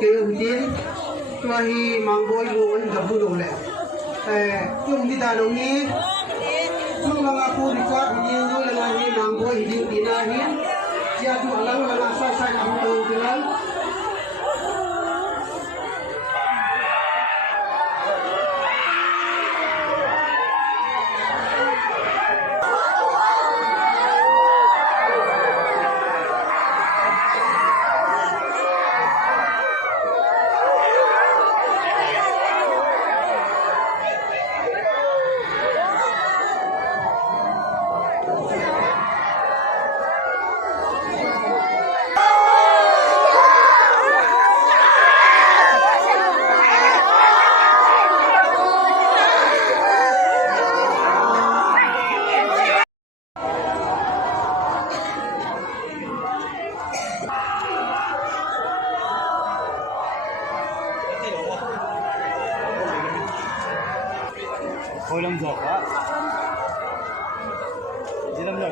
Kêu tiên cho hi mang bôi bôi gặp bôi đồ lẹ, chung đi ta đâu nhỉ? Chung là aku đi qua đi như là hi mang bôi đi đi na hi, chia tu alang là sao sai làm đồ thế này? Thôi lâm giọt quá. Đi lâm giọt.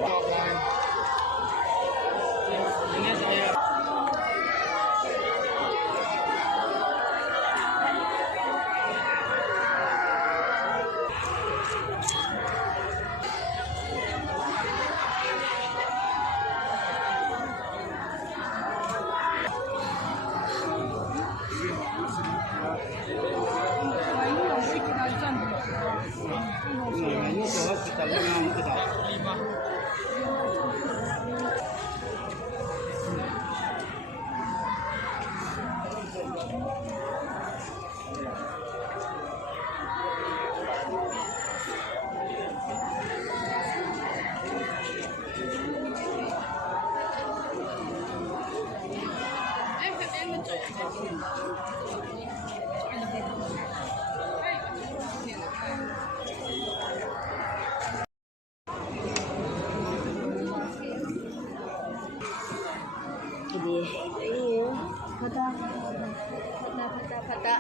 Pata.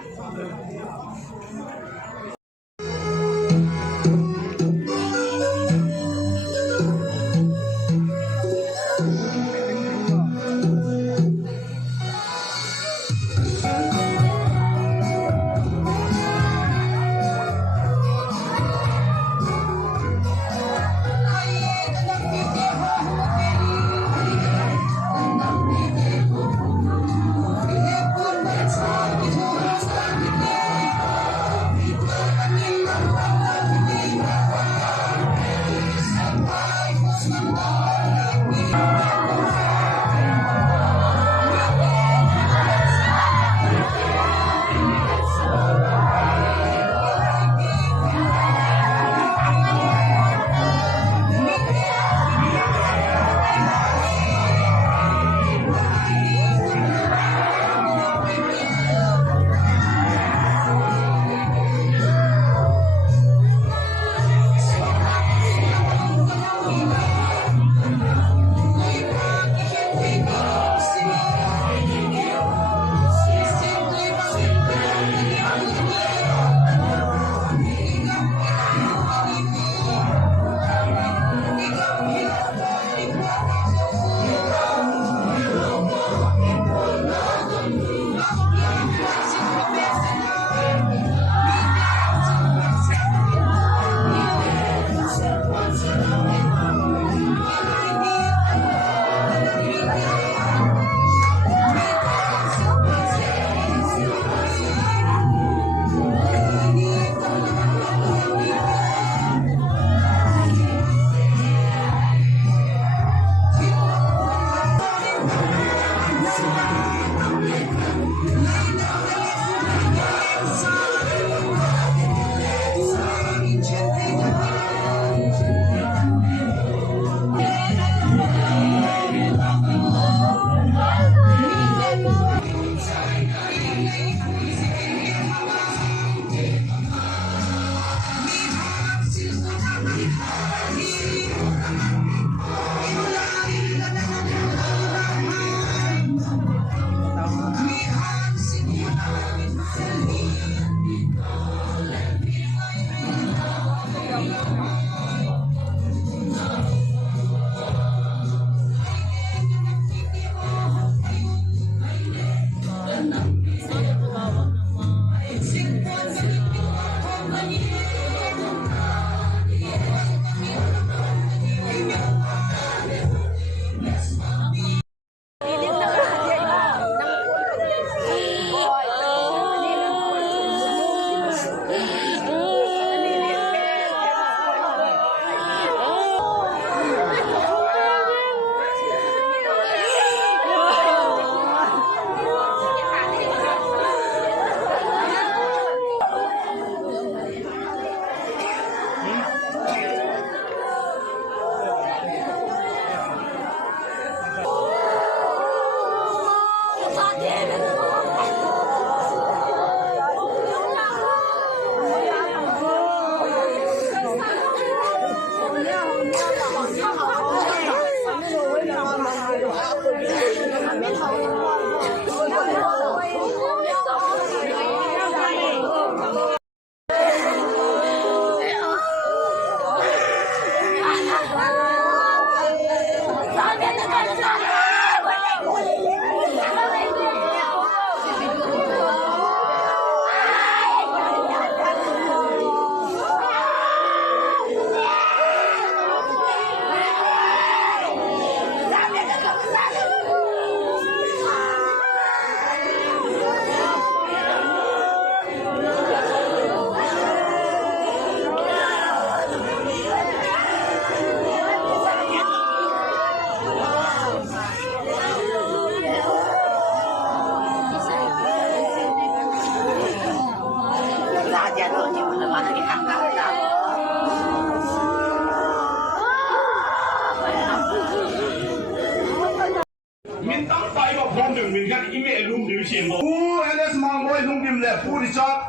mình tắm tay vào phòng đường mình gắt ý mẹ lung điều chìm rồi. Ú NS mang bôi lung điểm lẹ phu đi chót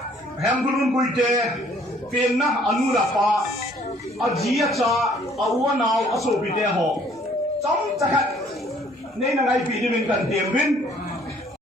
hem gulun bùi tê phiền na anu là pa a gia cha a uan nào a so bị tê ho trong chắc hạt nên là ngày bị đi mình cần tiệm vin